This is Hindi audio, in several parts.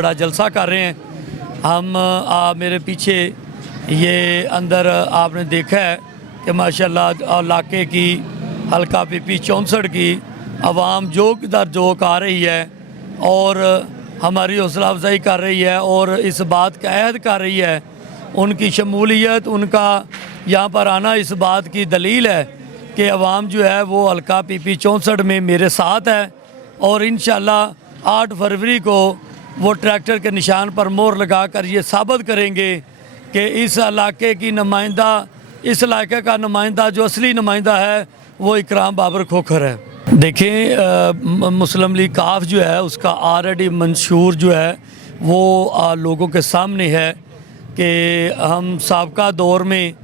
बड़ा जलसा कर रहे हैं हम। मेरे पीछे ये अंदर आपने देखा है कि माशाल्लाह इलाके की हल्का PP 64 की आवाम जो दर जोक आ रही है और हमारी हौसला अफजाई कर रही है और इस बात का अहद कर रही है। उनकी शमूलियत, उनका यहाँ पर आना इस बात की दलील है कि अवाम जो है वो हल्का PP 64 में मेरे साथ है और इंशाल्लाह 8 फरवरी को वो ट्रैक्टर के निशान पर मोहर लगाकर ये साबित करेंगे कि इस इलाके की नुमाइंदा, इस इलाके का नुमाइंदा जो असली नुमाइंदा है वो इकराम बाबर खोखर है। देखें मुस्लिम लीग काफ जो है उसका ऑलरेडी मंशूर जो है वो लोगों के सामने है कि हम साबका दौर में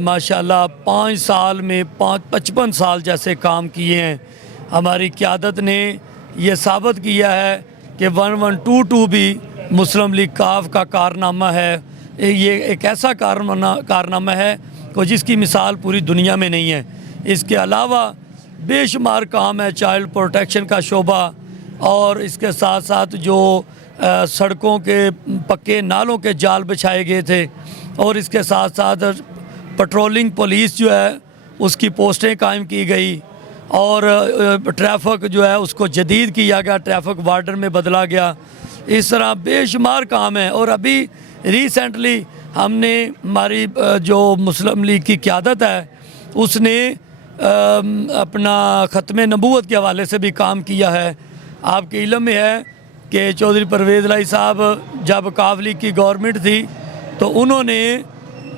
माशाल्लाह 5 साल में 55 साल जैसे काम किए हैं। हमारी क़यादत ने यह साबित किया है कि 1122 भी मुस्लिम लीग काफ का कारनामा है। ये एक ऐसा कारनामा है को जिसकी मिसाल पूरी दुनिया में नहीं है। इसके अलावा बेशुमार काम है, चाइल्ड प्रोटेक्शन का शोबा और इसके साथ साथ जो सड़कों के पक्के नालों के जाल बिछाए गए थे और इसके साथ साथ पेट्रोलिंग पुलिस जो है उसकी पोस्टें कायम की गई और ट्रैफिक जो है उसको जदीद किया गया, ट्रैफिक वार्डन में बदला गया। इस तरह बेशुमार काम है। और अभी रिसेंटली हमने हमारी जो मुस्लिम लीग की क़यादत है उसने अपना ख़त्म नबूवत के हवाले से भी काम किया है। आपके इल्म में है कि चौधरी परवेज़ लाई साहब जब काफ लीग की गवर्नमेंट थी तो उन्होंने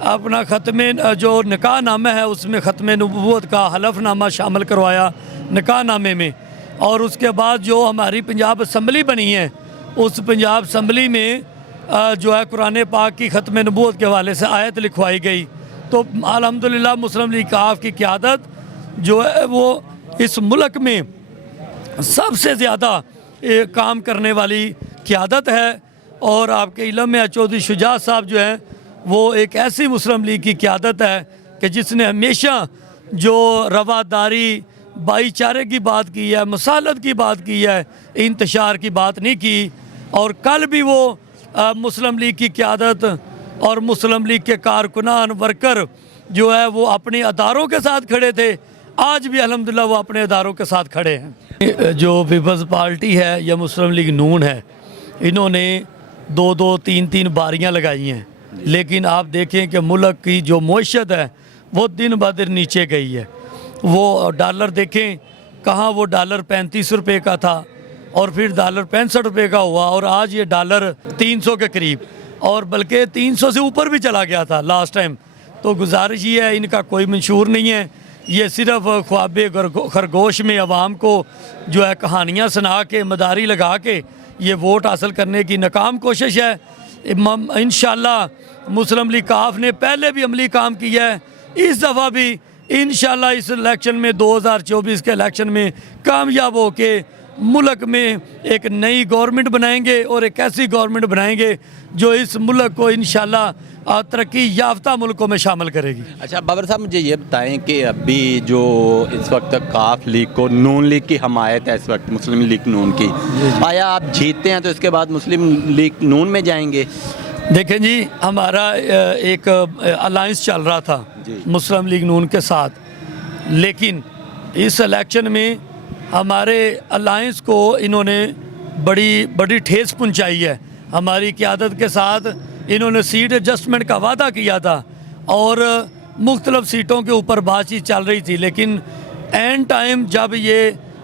अपना ख़त्म जो निकाह नामा है उसमें ख़त्म नबूवत का हलफनामा शामिल करवाया निकाह नामे में। और उसके बाद जो हमारी पंजाब असम्बली बनी है उस पंजाब असम्बली में जो है कुरान पाक की ख़त्म नबूवत के हवाले से आयत लिखवाई गई। तो अल्हम्दुलिल्लाह मुस्लिम लीग काफ की क़यादत जो है वो इस मुल्क में सबसे ज़्यादा काम करने वाली क़यादत है। और आपके इल्म में चौधरी शुजात साहब जो हैं वो एक ऐसी मुस्लिम लीग की क़यादत है कि जिसने हमेशा जो रवादारी, भाईचारे की बात की है, मसालत की बात की है, इंतशार की बात नहीं की। और कल भी वो मुस्लिम लीग की क़यादत और मुस्लिम लीग के कारकुनान वर्कर जो है वो अपने अदारों के साथ खड़े थे। आज भी अल्हम्दुलिल्लाह वो अपने अदारों के साथ खड़े हैं। जो पीपल्स पार्टी है या मुस्लिम लीग नून है, इन्होंने 2-2, 3-3 बारियां लगाई हैं, लेकिन आप देखें कि मुल्क की जो मईशत है वो दिन ब दिन नीचे गई है। वो डॉलर देखें कहाँ वो डॉलर 35 रुपये का था और फिर डॉलर 65 रुपये का हुआ और आज ये डॉलर 300 के करीब और बल्कि 300 से ऊपर भी चला गया था लास्ट टाइम। तो गुजारिश ये है, इनका कोई मंशूर नहीं है, ये सिर्फ ख्वाब खरगोश में अवाम को जो है कहानियाँ सुना के, मदारी लगा के ये वोट हासिल करने की नाकाम कोशिश है। इंशाल्लाह मुस्लिम लीग काफ ने पहले भी अमली काम किया है, इस दफ़ा भी इंशाल्लाह इस इलेक्शन में 2024 के इलेक्शन में कामयाब हो के मुल्क में एक नई गवर्नमेंट बनाएंगे और एक ऐसी गवर्नमेंट बनाएंगे जो इस मुल्क को इंशाल्लाह तरक्की याफ्ता मुल्कों में शामिल करेगी। अच्छा बाबर साहब, मुझे ये बताएं कि अभी जो इस वक्त काफ लीग को नून लीग की हमायत है इस वक्त मुस्लिम लीग नून की, आया आप जीतते हैं तो इसके बाद मुस्लिम लीग नून में जाएंगे? देखें जी, हमारा एक अलायंस चल रहा था मुस्लिम लीग नून के साथ, लेकिन इस इलेक्शन में हमारे अलायंस को इन्होंने बड़ी ठेस पहुंचाई है। हमारी क़यादत के साथ इन्होंने सीट एडजस्टमेंट का वादा किया था और मुख्तलिफ सीटों के ऊपर बातचीत चल रही थी, लेकिन एंड टाइम जब ये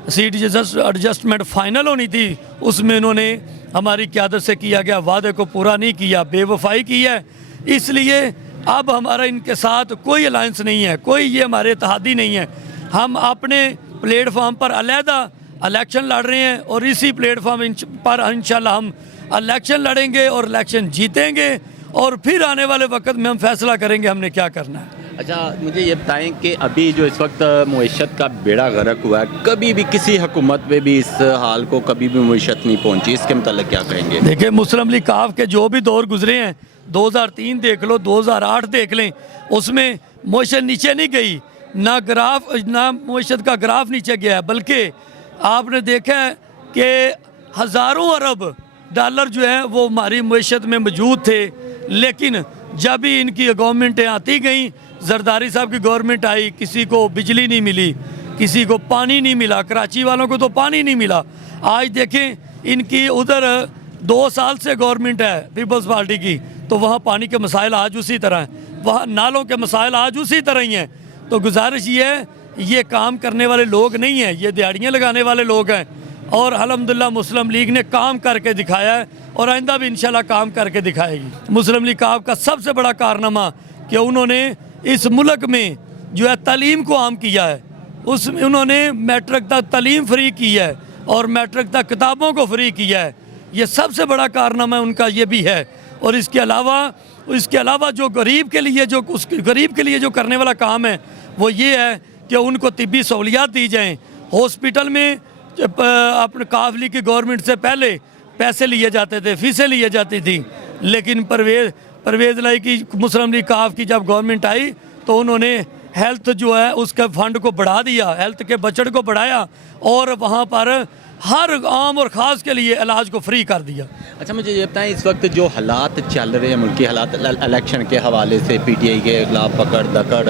सीट एडजस्टमेंट फ़ाइनल होनी थी उसमें इन्होंने हमारी क़यादत से किया गया वादे को पूरा नहीं किया, बेवफाई की है। इसलिए अब हमारा इनके साथ कोई अलायंस नहीं है, कोई ये हमारे इत्तेहादी नहीं है। हम अपने प्लेटफॉर्म पर अलहदा इलेक्शन लड़ रहे हैं और इसी प्लेटफॉर्म पर इंशाल्लाह हम इलेक्शन लड़ेंगे और इलेक्शन जीतेंगे और फिर आने वाले वक्त में हम फैसला करेंगे हमने क्या करना है। अच्छा मुझे ये बताएं कि अभी जो इस वक्त मईशत का बेड़ा गर्क हुआ है, कभी भी किसी हुकूमत में भी इस हाल को कभी भी मईशत नहीं पहुंची, इसके मतलब क्या कहेंगे? देखिए, मुस्लिम लीग काफ के जो भी दौर गुजरे हैं, 2003 देख लो, 2008 देख लें, उसमें मईशत नीचे नहीं गई, ना मईशत का ग्राफ नीचे गया है, बल्कि आपने देखा है कि हज़ारों अरब डॉलर जो है वो हमारी मईशत में मौजूद थे। लेकिन जब भी इनकी गवर्नमेंटें आती गईं, जरदारी साहब की गवर्नमेंट आई, किसी को बिजली नहीं मिली, किसी को पानी नहीं मिला, कराची वालों को तो पानी नहीं मिला। आज देखें इनकी उधर 2 साल से गवर्नमेंट है पीपल्स पार्टी की, तो वहाँ पानी के मसाइल आज उसी तरह हैं, वहाँ नालों के मसाइल आज उसी तरह ही हैं। तो गुजारिश ये है, ये काम करने वाले लोग नहीं हैं, ये दिहाड़ियाँ लगाने वाले लोग हैं। और अल्हम्दुलिल्लाह मुस्लिम लीग ने काम करके दिखाया है और आइंदा भी इंशाल्लाह काम करके दिखाएगी। मुस्लिम लीग का सबसे बड़ा कारनामा कि उन्होंने इस मुल्क में जो है तालीम को आम किया है, उसमें उन्होंने मैट्रिक तक तालीम फ्री की है और मैट्रिक तक किताबों को फ्री किया है। ये सबसे बड़ा कारनामा उनका ये भी है। और इसके अलावा जो गरीब के लिए जो करने वाला काम है वो ये है कि उनको तिब्बी सहूलियात दी जाएँ। हॉस्पिटल में अपने काफ लीग की गवर्नमेंट से पहले पैसे लिए जाते थे, फीसें लिए जाती थी, लेकिन परवेज़ लाई की मुस्लिम लीग काफ की जब गवर्नमेंट आई तो उन्होंने हेल्थ जो है उसके फंड को बढ़ा दिया, हेल्थ के बजट को बढ़ाया और वहाँ पर हर आम और ख़ास के लिए इलाज को फ्री कर दिया। अच्छा, मुझे ये बताएं, इस वक्त जो हालात चल रहे हैं, मुल्की हालात, इलेक्शन के हवाले से पीटीआई के खिलाफ पकड़ दकड़,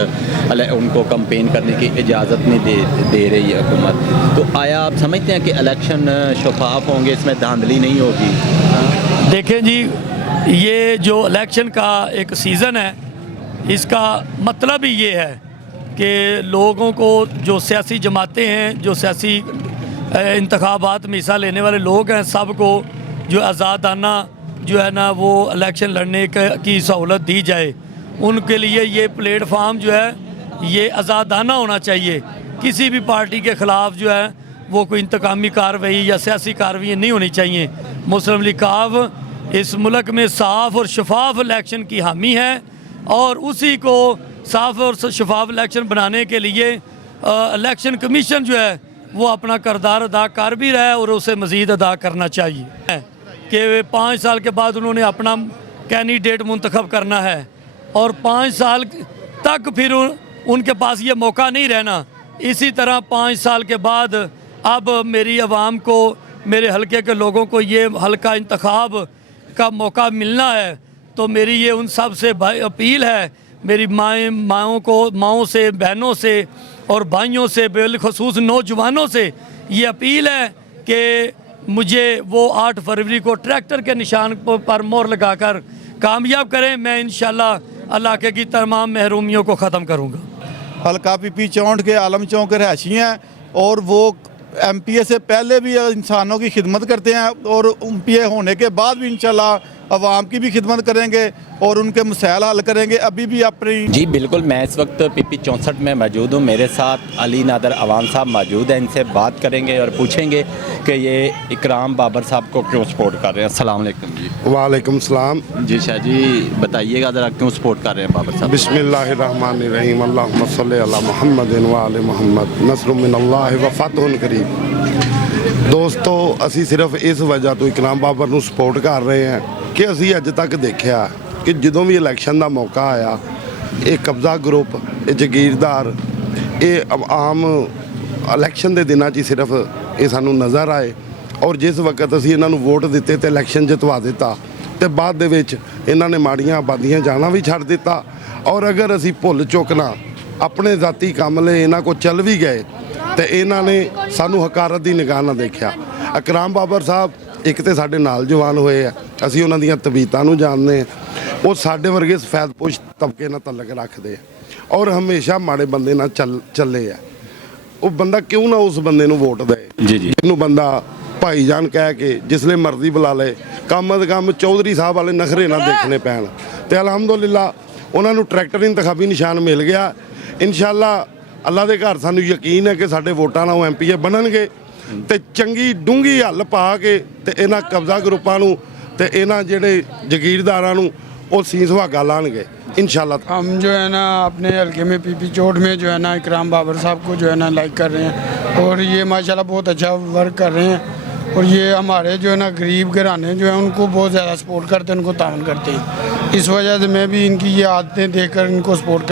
उनको कंपेन करने की इजाज़त नहीं दे रही है हुकूमत, तो आया आप समझते हैं कि इलेक्शन शफाफ होंगे, इसमें धांधली नहीं होगी? देखें जी, ये जो इलेक्शन का एक सीज़न है, इसका मतलब ही ये है कि लोगों को, जो सियासी जमातें हैं, जो सियासी इंतखाबात में हिस्सा लेने वाले लोग हैं, सबको जो आज़ादाना जो है ना वो इलेक्शन लड़ने की सहूलत दी जाए। उनके लिए ये प्लेटफार्म जो है ये आज़ादाना होना चाहिए। किसी भी पार्टी के ख़िलाफ़ जो है वो कोई इंतकामी कार्रवाई या सियासी कार्रवाई नहीं होनी चाहिए। मुस्लिम लीग काफ इस मुल्क में साफ़ और शफाफ इलेक्शन की हामी है और उसी को साफ़ और शफाफ इलेक्शन बनाने के लिए इलेक्शन कमीशन जो है वो अपना किरदार अदा कर भी रहा है और उसे मज़ीद अदा करना चाहिए कि 5 साल के बाद उन्होंने अपना कैंडिडेट मुंतखब करना है और 5 साल तक फिर उनके पास ये मौका नहीं रहना। इसी तरह 5 साल के बाद अब मेरी आवाम को, मेरे हलके के लोगों को ये हलका इंतखाब का मौका मिलना है, तो मेरी ये उन सब से अपील है, मेरी माओं से, बहनों से और भाइयों से, बिलखसूस नौजवानों से ये अपील है कि मुझे वो 8 फरवरी को ट्रैक्टर के निशान पर मोहर लगाकर कामयाब करें। मैं इंशाल्लाह इलाके की तमाम महरूमियों को ख़त्म करूँगा। हल्का पीपी 64 के आलम चौक के रहायशी हैं और वो एमपीए से पहले भी इंसानों की खिदमत करते हैं और एमपीए होने के बाद भी इंशाल्लाह अवाम की भी खिदमत करेंगे और उनके मसाइल हल करेंगे। अभी भी अपनी जी बिल्कुल, मैं इस वक्त पीपी 64 में मौजूद हूँ। मेरे साथ अली नादर अवान साहब मौजूद हैं, इनसे बात करेंगे और पूछेंगे कि ये इकराम बाबर साहब को क्यों सपोर्ट कर रहे हैं। अस्सलाम वालेकुम जी। वालेकुम सलाम जी शाह जी, बताइएगा ज़रा क्यों सपोर्ट कर रहे हैं बाबर साहब? बिस्मिल्लाहिर्रहमानिर्रहीम, अल्लाहुम्मा सल्ली अला मुहम्मदिन व आले मुहम्मद, नस्रुम मिनल्लाहि व फतहुन करीब। दोस्तों, ਅਸੀਂ ਸਿਰਫ ਇਸ ਵਜ੍ਹਾ ਤੋਂ ਇਕਰਾਮ ਬਾਬਰ ਨੂੰ ਸਪੋਰਟ ਕਰ ਰਹੇ ਹਾਂ ਕਿ ਅਸੀਂ ਅੱਜ ਤੱਕ ਦੇਖਿਆ ਕਿ ਜਦੋਂ ਵੀ ਇਲੈਕਸ਼ਨ ਦਾ ਮੌਕਾ ਆਇਆ, ਇਹ ਕਬਜ਼ਾ ਗਰੁੱਪ, ਇਹ ਜਗੀਰਦਾਰ, ਇਹ ਆਮ ਇਲੈਕਸ਼ਨ ਦੇ ਦਿਨਾਂ 'ਚ ਸਿਰਫ ਇਹ ਸਾਨੂੰ ਨਜ਼ਰ ਆਏ ਔਰ ਜਿਸ ਵਕਤ ਅਸੀਂ ਇਹਨਾਂ ਨੂੰ ਵੋਟ ਦਿੱਤੇ ਤੇ ਇਲੈਕਸ਼ਨ ਜਿਤਵਾ ਦਿੱਤਾ ਤੇ ਬਾਅਦ ਦੇ ਵਿੱਚ ਇਹਨਾਂ ਨੇ ਮਾੜੀਆਂ ਆਬਾਦੀਆਂ ਜਾਣਾ ਵੀ ਛੱਡ ਦਿੱਤਾ ਔਰ ਅਗਰ ਅਸੀਂ ਭੁੱਲ ਚੁੱਕਣਾ ਆਪਣੇ ਜ਼ਾਤੀ ਕੰਮ ਲਈ ਇਹਨਾਂ ਕੋ ਚੱਲ ਵੀ ਗਏ ਤੇ ਇਹਨਾਂ ਨੇ ਸਾਨੂੰ ਹਕਾਰਤ ਦੀ ਨਿਗਾਹ ਨਾਲ ਦੇਖਿਆ। ਇਕਰਾਮ ਬਾਬਰ ਸਾਹਿਬ ਇੱਕ ਤੇ ਸਾਡੇ ਨਾਲ ਜਵਾਨ ਹੋਏ ਆ, ਅਸੀਂ ਉਹਨਾਂ ਦੀਆਂ ਤਬੀਅਤਾਂ ਨੂੰ ਜਾਣਦੇ ਹਾਂ, ਉਹ ਸਾਡੇ ਵਰਗੇ ਸਫੈਦਪੋਸ਼ ਤਬਕੇ ਨਾਲ ਤਲਕ ਰੱਖਦੇ ਆ ਔਰ ਹਮੇਸ਼ਾ ਮਾੜੇ ਬੰਦੇ ਨਾਲ ਚੱਲੇ ਆ। ਉਹ ਬੰਦਾ ਕਿਉਂ ਨਾ ਉਸ ਬੰਦੇ ਨੂੰ ਵੋਟ ਦੇ ਜੀ ਜੀ, ਜਿਹਨੂੰ ਬੰਦਾ ਭਾਈਜਾਨ ਕਹਿ ਕੇ ਜਿਸਲੇ ਮਰਜ਼ੀ ਬੁਲਾ ਲੇ, ਕੰਮ ਅਦ ਕੰਮ ਚੌਧਰੀ ਸਾਹਿਬ ਵਾਲੇ ਨਖਰੇ ਨਾ ਦੇਖਣੇ ਪੈਣ ਤੇ ਅਲਹਮਦੁਲਿਲਾ ਉਹਨਾਂ ਨੂੰ ਟਰੈਕਟਰ ਇੰਤਖਾਬੀ ਨਿਸ਼ਾਨ ਮਿਲ ਗਿਆ। ਇਨਸ਼ਾਅੱਲਾ ਅੱਲਾ ਦੇ ਘਰ ਸਾਨੂੰ ਯਕੀਨ ਹੈ ਕਿ ਸਾਡੇ ਵੋਟਾਂ ਨਾਲ ਉਹ ਐਮਪੀਏ ਬਣਨਗੇ ਤੇ ਚੰਗੀ ਡੂੰਗੀ ਹੱਲ ਪਾ ਕੇ ਤੇ ਇਹਨਾਂ ਕਬਜ਼ਾ ਗਰੁੱਪਾਂ ਨੂੰ ਤੇ ਇਹਨਾਂ ਜਿਹੜੇ ਜਗੀਰਦਾਰਾਂ ਨੂੰ ਉਹ ਸੀਸ ਸੁਹਾਗਾ ਲਾਣਗੇ इंशाल्लाह। हम जो है ना अपने हल्के में पीपी चोट में जो है ना इकराम बाबर साहब को जो है ना लाइक कर रहे हैं और ये माशाल्लाह बहुत अच्छा वर्क कर रहे हैं और ये हमारे जो है ना गरीब घराने जो है उनको बहुत ज़्यादा सपोर्ट करते हैं, उनको तावन करते हैं। इस वजह से मैं भी इनकी ये आदतें देखकर इनको सपोर्ट